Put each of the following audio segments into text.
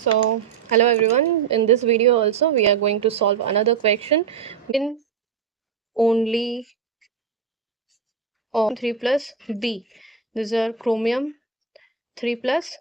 So, hello everyone. In this video also we are going to solve another question in only on 3 plus B. These are chromium 3 plus,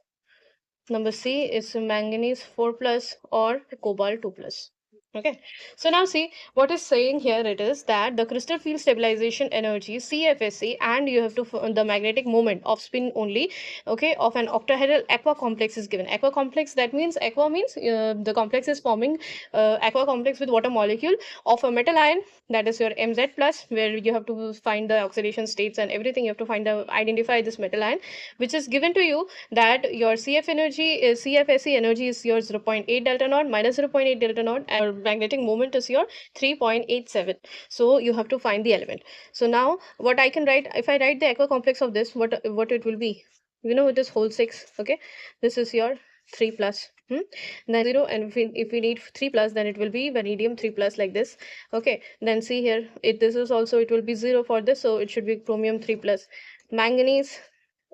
number C is manganese 4 plus or cobalt 2 plus. Okay, so now see what is saying here. It is that the crystal field stabilization energy CFSE, and you have to the magnetic moment of spin only, okay, of an octahedral aqua complex is given. Aqua complex, that means aqua means the complex is forming aqua complex with water molecule of a metal ion, that is your Mz plus, where you have to find the oxidation states and everything. You have to find the identify this metal ion, which is given to you that your CFSE energy is your 0.8 delta naught minus 0.8 delta naught, and your magnetic moment is your 3.87. So you have to find the element. So now what I can write, if I write the aqua complex of this, what it will be, it is whole 6. Okay, this is your 3 plus, then 0, and if we need 3 plus, then it will be vanadium 3 plus, like this. Okay, then see here, this is also, it will be 0 for this, so it should be chromium 3 plus, manganese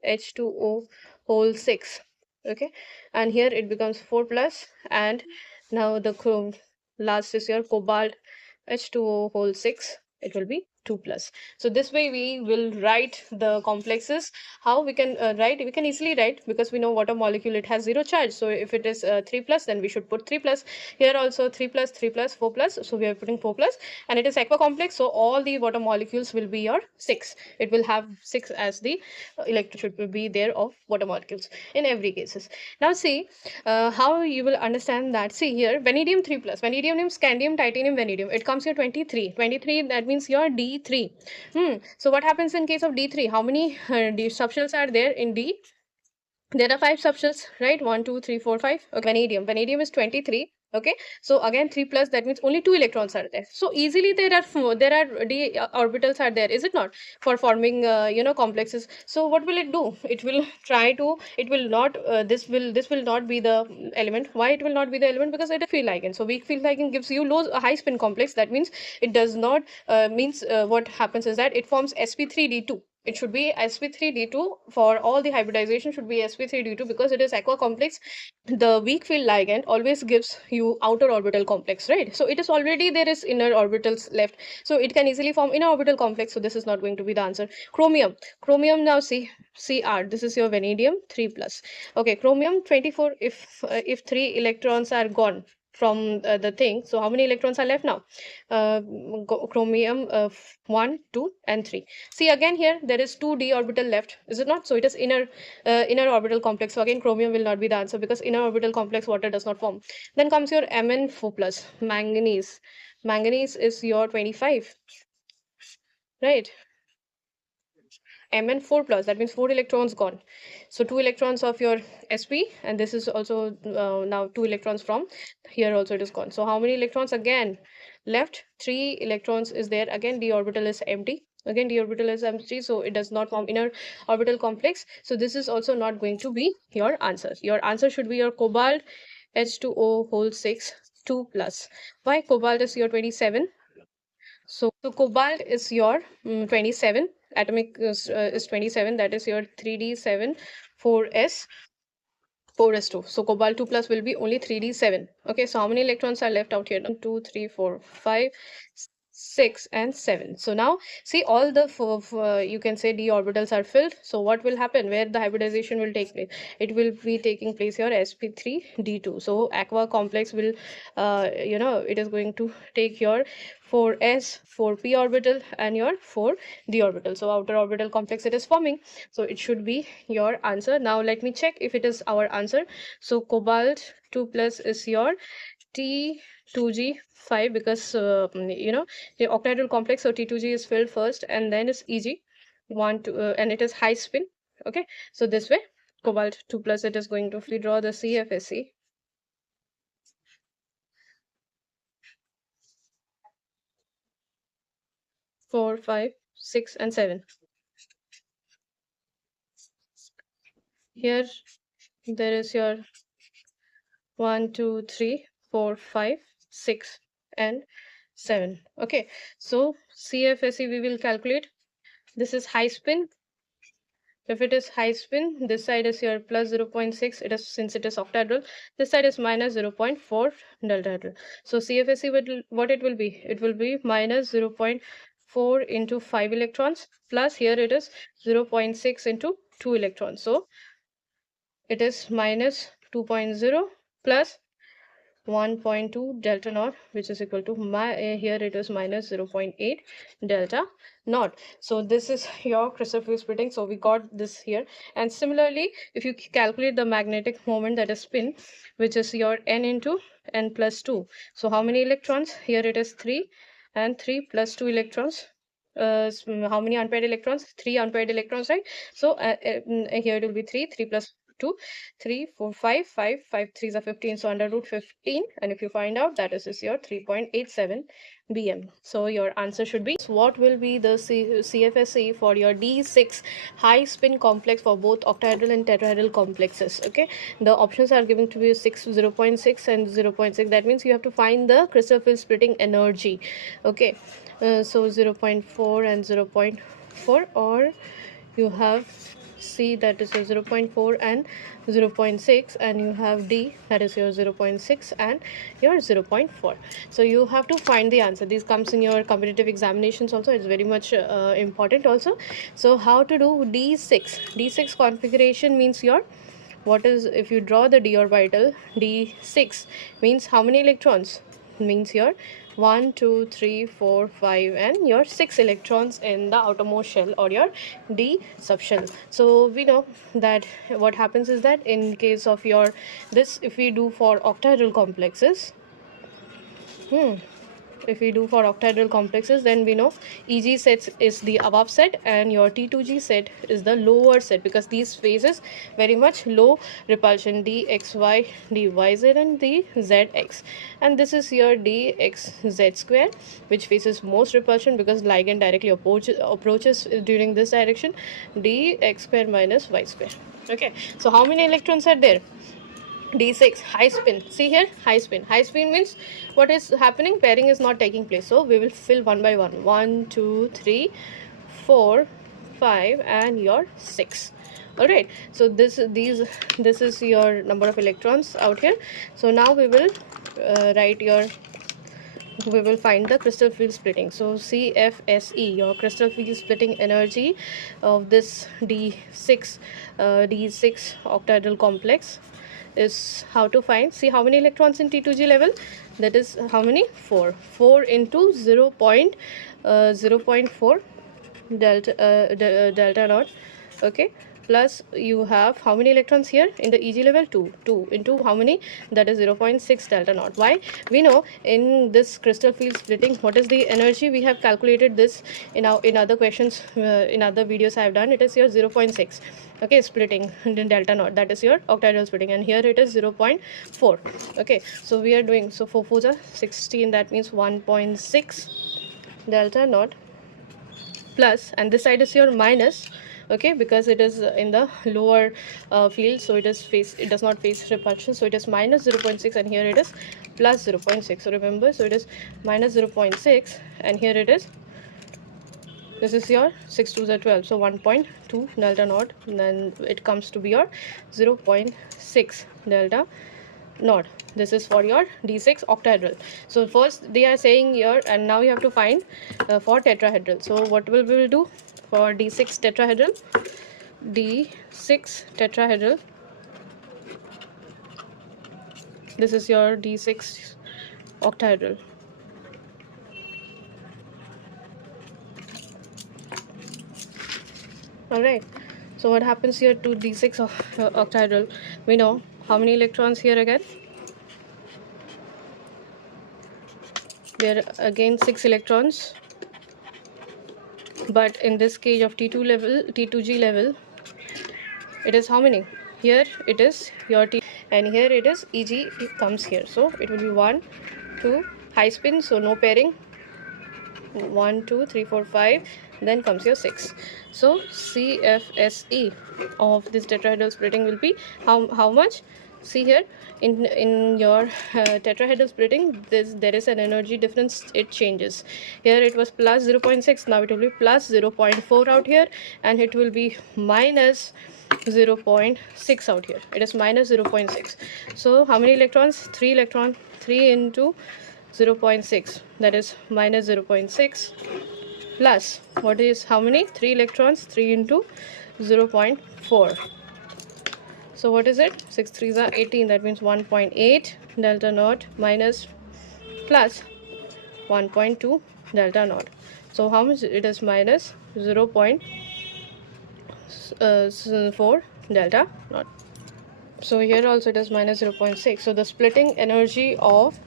H2O whole 6. Okay, and here it becomes 4 plus, and now the last is your cobalt H2O whole 6, it will be 2 plus. So this way we will write the complexes. How we can write, we can easily write, because we know water molecule, it has 0 charge. So if it is 3 plus, then we should put 3 plus. Here also 3 plus, 3 plus, 4 plus, so we are putting 4 plus, and it is aqua complex, so all the water molecules will be your 6. It will have 6 as the electron should be there of water molecules in every cases. Now see how you will understand that. See here, vanadium 3 plus, vanadium, scandium, titanium, vanadium, it comes here 23, that means your D3. So what happens in case of D3? How many D subshells are there in D? There are 5 subshells, right? 1 2 3 4 5. Okay, vanadium is 23. Okay, so again 3 plus, that means only 2 electrons are there. So easily there are d orbitals are there, is it not, for forming complexes. So what will it do? It will try to, it will not this will not be the element. Why it will not be the element? Because it is field ligand. So weak field ligand gives you low high spin complex. That means it does not what happens is that it forms sp3d2. It should be sp3d2. For all the hybridization should be sp3d2, because it is aqua complex. The weak field ligand always gives you outer orbital complex, right? So it is already, there is inner orbitals left, so it can easily form inner orbital complex. So this is not going to be the answer. Chromium, now see, Cr, this is your vanadium 3 plus. Okay, chromium 24. If 3 electrons are gone from the thing, so how many electrons are left now? Chromium 1 2 and 3. See again, here there is 2 d orbital left, is it not? So it is inner orbital complex. So again chromium will not be the answer, because inner orbital complex water does not form. Then comes your Mn4 plus, manganese is your 25, right? Mn4 plus, that means 4 electrons gone. So 2 electrons of your sp, and this is also now 2 electrons from here, also it is gone. So how many electrons again left? 3 electrons is there. Again d orbital is empty, again d orbital is empty, so it does not form inner orbital complex. So this is also not going to be your answer. Your answer should be your cobalt H2O whole 6 2 plus. Why cobalt is your 27? So cobalt is your 27, atomic is 27, that is your 3d7 4s 4s2. So cobalt 2 plus will be only 3d7. Okay, so how many electrons are left out here? 1 2 3 4 5 6 and 7. So now see, all the you can say d orbitals are filled. So what will happen, where the hybridization will take place? It will be taking place your sp3d2. So aqua complex will it is going to take your 4s 4p orbital and your 4d orbital. So outer orbital complex it is forming, so it should be your answer. Now let me check if it is our answer. So cobalt 2 plus is your T2G5, because the octahedral complex, so T2G is filled first and then it's EG 1 2 and it is high spin. Okay, so this way cobalt 2 plus, it is going to, if we draw the CFSE, 4 5 6 and 7. Here there is your 1 2 3 4 5 6 and 7. Okay, so CFSE we will calculate. This is high spin, If it is high spin, this side is your plus 0.6. It is, since it is octahedral, this side is minus 0.4 deltahedral. So CFSE will, what it will be? It will be minus 0.4 into 5 electrons, plus here it is 0.6 into 2 electrons. So it is minus 2.0 plus 1.2 delta naught, which is equal to here it is minus 0.8 delta naught. So this is your crystal field splitting. So we got this here. And similarly, if you calculate the magnetic moment, that is spin, which is your n into n plus 2. So how many electrons? Here it is 3, and 3 plus 2 electrons. How many unpaired electrons? 3 unpaired electrons, right? So here it will be 3 plus 2, 3 4 5 5 5 3s are 15, so under root 15, and if you find out, that is your 3.87 bm. So your answer should be, what will be the CFSE for your D6 high spin complex for both octahedral and tetrahedral complexes? Okay, the options are given to you 0.6 and 0.6. That means you have to find the crystal field splitting energy. Okay, so 0.4 and 0.4, or you have C, that is your 0.4 and 0.6, and you have D, that is your 0.6 and your 0.4. So you have to find the answer. This comes in your competitive examinations also. It's very much important also. So how to do D6 configuration means your, what is, if you draw the d orbital, D6 means how many electrons? Means your 1 2 3 4 5 and your 6 electrons in the outermost shell, or your D subshell. So we know that what happens is that in case of your this, if we do for octahedral complexes, if we do for octahedral complexes, then we know EG set is the above set and your T2G set is the lower set, because these faces very much low repulsion, dxy, dyz and the zx, and this is your dxz square, which faces most repulsion because ligand directly approaches during this direction, dx square minus y square. Okay, so how many electrons are there? D6 high spin. See here, high spin. High spin means what is happening? Pairing is not taking place. So we will fill one by one. 1 2 3 4 5 and your 6. All right, so this is your number of electrons out here. So now we will we will find the crystal field splitting. So CFSE, your crystal field splitting energy of this D6 octahedral complex is how to find. See how many electrons in T2G level? That is how many? 4 into 0.4 delta naught. Okay, plus you have how many electrons here in the EG level? 2 into how many? That is 0.6 delta naught. Why? We know in this crystal field splitting, what is the energy? We have calculated this in other questions, in other videos I have done. It is your 0.6. Okay, splitting in delta naught, that is your octahedral splitting, and here it is 0.4. okay, so we are doing, so 4 4s are 16, that means 1.6 delta naught plus, and this side is your minus. Okay, because it is in the lower field, so it does not face repulsion, so it is minus 0.6, and here it is plus 0.6. so remember, so it is minus 0.6, and here it is, this is your 6 2s are 12, so 1.2 delta naught, and then it comes to be your 0.6 delta naught. This is for your D6 octahedral. So first they are saying here, and now you have to find for tetrahedral. So what we will do for D6 tetrahedral? D6 tetrahedral, this is your D6 octahedral. Alright, so what happens here to D6 octahedral? We know how many electrons here again? There are again 6 electrons, but in this case of T2G level, it is how many? Here it is your T, and here it is EG, it comes here, so it will be 1 2 high spin, so no pairing, 1 2 3 4 5, then comes your 6. So CFSE of this tetrahedral splitting will be how much? see here in your tetrahedral splitting, there is an energy difference. It changes. Here it was plus 0.6, now it will be plus 0.4 out here, and it will be minus 0.6 out here. It is minus 0.6. So how many electrons? 3 electron. 3 into 0.6, that is minus 0.6, plus what is how many? 3 electrons. 3 into 0.4. So what is it? 6 3s are 18. That means 1.8 delta naught minus plus 1.2 delta naught. So how much? It is minus 0.4 delta naught. So here also it is minus 0.6. So the splitting energy of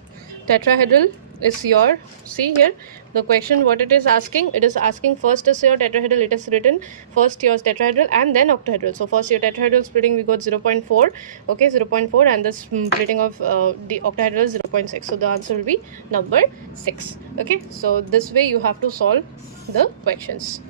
tetrahedral is your, see here the question what it is asking. It is asking first is your tetrahedral. It is written first your tetrahedral and then octahedral. So first your tetrahedral splitting we got 0.4, okay, 0.4, and the splitting of the octahedral is 0.6. So the answer will be number 6. Okay, so this way you have to solve the questions.